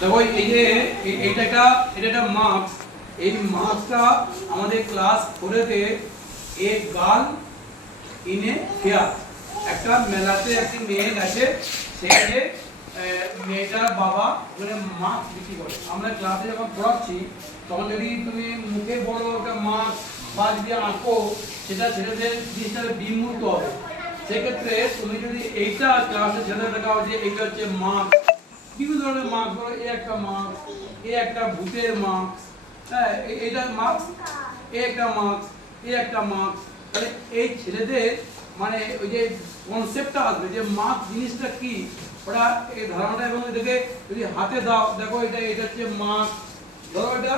দেখো এই যে এটা একটা মার্কস। এই মার্কসটা আমাদের ক্লাস 4-তে a girl in a fair, একটা মেলাতে একটি মেয়ে গেছে, সেখানে মেয়েটার বাবা ওখানে মার্কস বিক্রি করে। আমরা ক্লাসে যখন পড়াচ্ছি তখন যদি তুমি মুখে বলো একটা মার্কস বা যদি আঁকো, সেটা ছেলেদের জিনিসটা বিমূর্ত হবে। সেক্ষেত্রে তুমি যদি এইটা ক্লাসে ছেলেদের দেখাও যে এইটা হচ্ছে মার্কস, বিভিন্ন ধরনের মার্কস, বলো এ একটা মার্কস, এ একটা ভূতের মার্কস, হ্যাঁ এইটা মার্কস, এ একটা মার্কস, এ একটা মার্কস। তাহলে এই ছেলেদের মানে ওই যে কনসেপ্টটা আসবে যে মার্কস জিনিসটা কি, ওরা এই ধারণাটা, এবং এটাকে যদি হাতে দাও, দেখো এটা হচ্ছে মার্কস, ধরো এটা,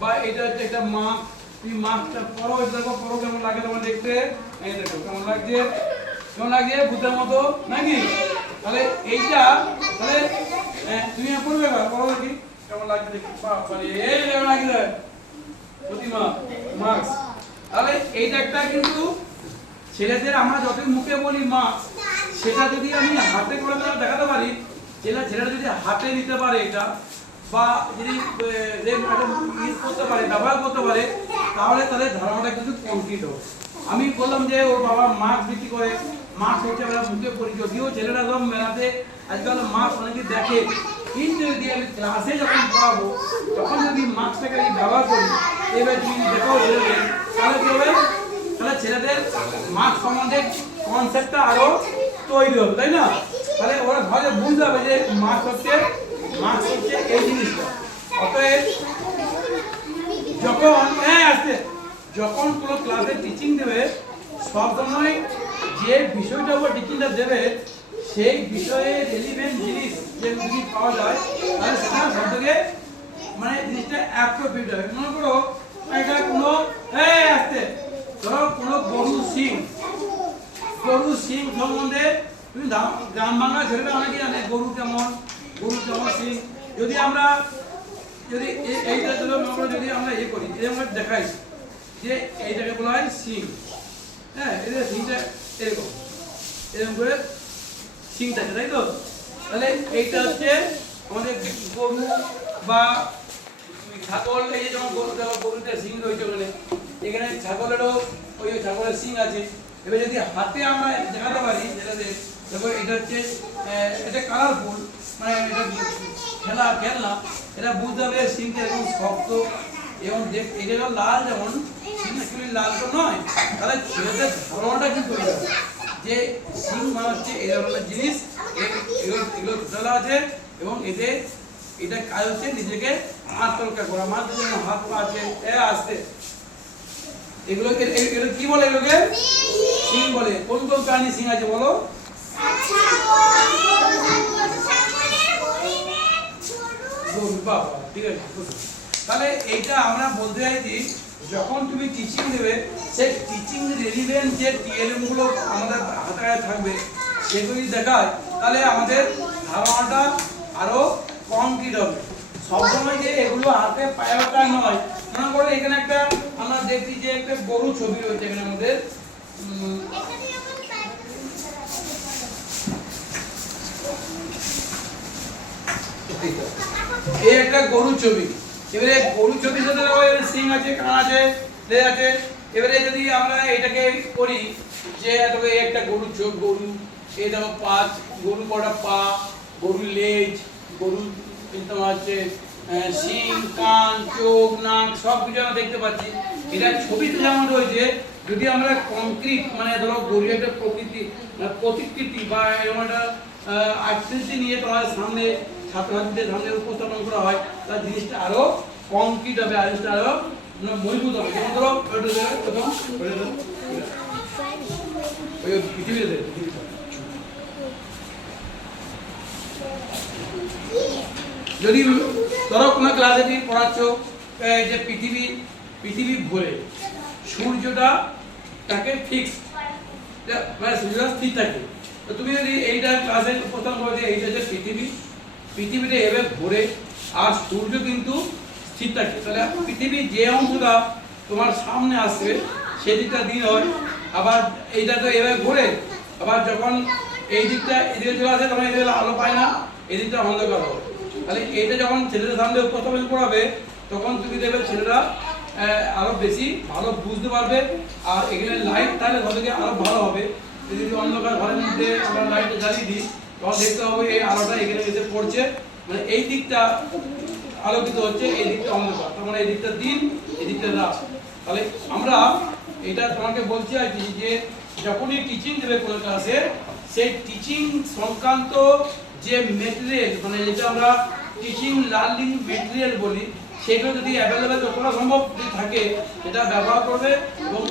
বা এটা হচ্ছে একটা মার্কস, তুমি মার্কসটা পড়ো, দেখো পড়ো কেমন লাগে তোমার দেখতে, এই দেখো কেমন লাগছে, কেমন লাগছে ভূতের মতো নাকি? তাহলে এইটা, তাহলে তুমি পড়বে এবার, পড়ো দেখি কেমন লাগছে দেখি, বাবারে এই কেমন লাগছে প্রতিমা মার্কস। তাহলে এইটা একটা কিন্তু ছেলেদের আমরা যতই মুখে বলি মার্কস, সেটা যদি আমি হাতে করে দেখাতে পারি, ছেলেরা যদি হাতে নিতে পারে এটা, বা যদি ইউজ করতে পারে, ব্যবহার করতে পারে, তাহলে তাদের ধারণাটা কিন্তু কমপ্লিট হবে। আমি বললাম যে ওর বাবা মার্কস বিক্রি করে, মার্কস হচ্ছে আমরা মুখে পড়ি, যদিও ছেলেরা সব মেলাতে আজকাল মার্কস অনেকে দেখে, কিন্তু যদি আমি ক্লাসে যখন পড়াবো তখন যদি মার্কসটাকে আমি ব্যবহার করি, এবার তুমি দেখাও ছেলেদের, তাহলে কি হবে? তাহলে ছেলেদের মার্কস সম্বন্ধে কনসেপ্টটা আরো তৈরি হবে, তাই না? তাহলে ওরা ভালো বুঝতে হবে যে মার্কস হচ্ছে এই জিনিসটা। অতএব যখন কোনো ক্লাসে টিচিং দেবে, সবসময় যে বিষয়টা উপর টিচিংটা দেবে সেই বিষয়ে রেলিভেন্ট জিনিস যদি পাওয়া যায়, তাহলে সেটা সব থেকে মানে জিনিসটা অ্যাপ্রোপ্রিয়েট হবে। মনে করো এটা কোনো ধরো কোনো গরু সিং সম্বন্ধে তুমি গ্রাম বাংলা ছেলেরা অনেকে জানে গরু কেমন সিং। যদি আমরা এইটা যদি আমরা করি, আমরা দেখাই যে এইটাকে বলা হয় সিং, হ্যাঁ এটা সিংটা এরকম করে সিংটা, তাই তো? তাহলে এইটা হচ্ছে আমাদের গরু বা ছাগল। এই যে যেমন গরুতে সিং রয়েছে, এখানে ছাগলেরও ওই ছাগলের সিং আছে। এবার যদি হাতে আমরা দেখাতে পারি, দেখো এটা হচ্ছে এটা কালারফুল, মানে এটা খেলনা, এটা বুঝতে হবে সিংটা এরকম শক্ত এবং এটা লাল, যেমন সিং লাল তো নয়। তাহলে ছেলেদের ধারণাটা কিন্তু যে সিং মানে হচ্ছে এই ধরনের জিনিস, এগুলো ধরা আছে, এবং এটা কাজ হচ্ছে নিজেকে আত্মরক্ষা করা, মাঝে হাত পা আছে আসতে, এগুলোকে কি বলে? এগুলোকে সিং বলে। কোন কোন প্রাণী সিং আছে বলো? ঠিক আছে। তাহলে এইটা আমরা বলতে চাইছি, যখন তুমি টিচিং দেবে, সেই টিচিং রেলিভেন্ট যে টিএলএম গুলো আমাদের হাতে থাকবে, সেগুলি দেখায়, তাহলে আমাদের ধারণাটা আরো কমপ্লিট হবে। সবসময় যে এগুলো হাতে পায়ে রাখা নয়। মনে করো এখানে একটা আমরা দেখছি যে একটা গরু ছবি রয়েছে এখানে আমাদের, এই একটা গরু ছবি। এবারে গরু ছবির সাথে সিং আছে, কান আছে, লেজ আছে। এবারে যদি আমরা এটাকে করি যে একটা গরুর চোখ, গরু এই দেখো পাঁচ, গরু কটা পা, গরুর লেজ, গরুর তোমার হচ্ছে শিং, কান, চোখ, নাক, সব কিছু আমরা দেখতে পাচ্ছি। এটা ছবিতে যেমন রয়েছে, যদি আমরা কংক্রিট মানে ধরো গরুর একটা প্রতিকৃতি বা এরকম একটা আকৃতি নিয়ে তোমার সামনে ছাত্রছাত্রীদের সামনে উপস্থাপন করা হয়, তার জিনিসটা আরো কংক্রিট হবে, আর জিনিসটা আরো মজবুত হবে। যেমন ধরো প্রথম পৃথিবীতে যদি ধরো কোনো ক্লাসে তুমি পড়াচ্ছ যে পৃথিবী ঘোরে, সূর্যটা তাকে ফিক্স, মানে সূর্যটা স্থির থাকে। তো তুমি যদি এইটা ক্লাসে উপস্থাপন করো যে এইটা যে পৃথিবীটা এভাবে ঘোরে আর সূর্য কিন্তু স্থির থাকে, তাহলে পৃথিবীর যে অংশটা তোমার সামনে আসবে সেদিকটা দিন হয়, আবার এইটা তো এভাবে ঘোরে, আবার যখন এই দিকটা এদিকে চলে আসে তখন এদিকে আলো পায় না, এদিকটা অন্ধকার হবে। তাহলে এইটা যখন ছেলেদের সামনে উপস্থাপন করাবে তখন তুমি দেখবে ছেলেরা আরো বেশি ভালো বুঝতে পারবে। আর এখানে লাইট তাহলে ঘরে আরো ভালো হবে। যদি অন্ধকার ঘরের মধ্যে আমরা লাইটটা জ্বালিয়ে দিই তখন দেখতে হবে এই আলোটা এখানে এসে পড়ছে, মানে এই দিকটা আলোকিত হচ্ছে, এই দিকটা অন্ধকার, তার মানে এই দিকটা দিন, এই দিকটা রাত। তাহলে আমরা এটা তোমাকে বলছি আর কি যে যখনই টিচিং দেবে কোনো ক্লাসে সেই টিচিং সংক্রান্ত যে মেটেরিয়াল, মানে যেটা আমরা টিচিং লার্নিং মেটেরিয়াল বলি, সেগুলো যদি অ্যাভেলেবেল যতটা সম্ভব যদি থাকে সেটা ব্যবহার করবে এবং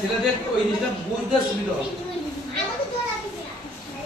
ছেলেদের ওই জিনিসটা বুঝতে সুবিধা হবে।